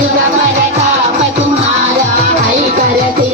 యుగమర కామ తుమారా high కరతి